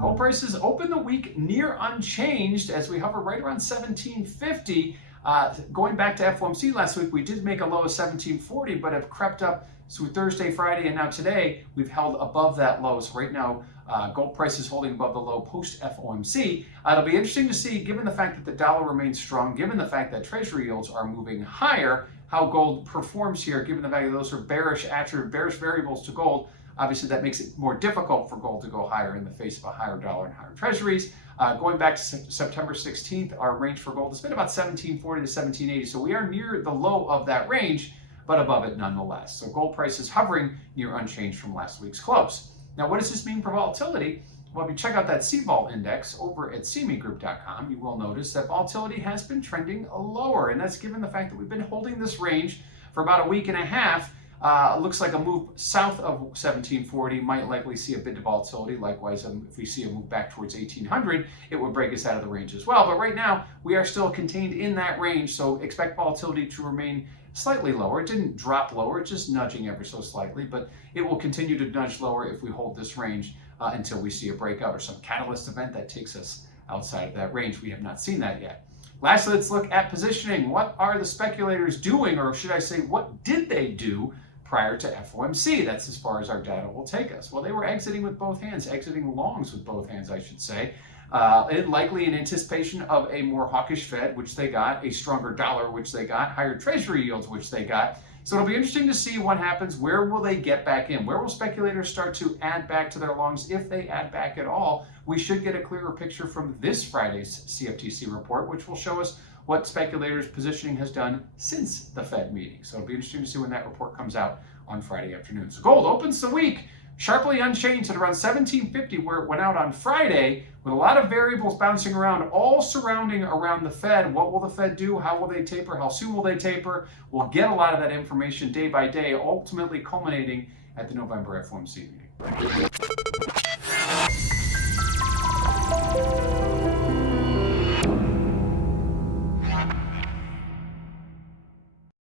Gold prices open the week near unchanged as we hover right around 1750. Going back to FOMC last week, we did make a low of 1740, but have crept up through Thursday, Friday, and now today we've held above that low. So right now, gold price is holding above the low post FOMC. It'll be interesting to see, given the fact that the dollar remains strong, given the fact that Treasury yields are moving higher, how gold performs here, given the fact that those are bearish variables to gold. Obviously, that makes it more difficult for gold to go higher in the face of a higher dollar and higher treasuries. Going back to September 16th, our range for gold has been about 1740 to 1780. So we are near the low of that range, but above it nonetheless. So gold price is hovering near unchanged from last week's close. Now, what does this mean for volatility? Well, if you check out that CVOL index over at cmegroup.com, you will notice that volatility has been trending lower. And that's given the fact that we've been holding this range for about a week and a half. Looks like a move south of 1740 might likely see a bit of volatility. Likewise, if we see a move back towards 1800, it would break us out of the range as well. But right now, we are still contained in that range, so expect volatility to remain slightly lower. It didn't drop lower, it's just nudging ever so slightly, but it will continue to nudge lower if we hold this range until we see a breakout or some catalyst event that takes us outside of that range. We have not seen that yet. Lastly, let's look at positioning. What are the speculators doing, or should I say, what did they do prior to FOMC? That's as far as our data will take us. Well, they were exiting with both hands, exiting longs with both hands, I should say, likely in anticipation of a more hawkish Fed, which they got, a stronger dollar, which they got, higher treasury yields, which they got. So it'll be interesting to see what happens. Where will they get back in? Where will speculators start to add back to their longs, if they add back at all? We should get a clearer picture from this Friday's CFTC report, which will show us what speculators' positioning has done since the Fed meeting. So it'll be interesting to see when that report comes out on Friday afternoon. So gold opens the week sharply unchanged at around 1750, where it went out on Friday, with a lot of variables bouncing around, all surrounding around the Fed. What will the Fed do? How will they taper? How soon will they taper? We'll get a lot of that information day by day, ultimately culminating at the November FOMC meeting.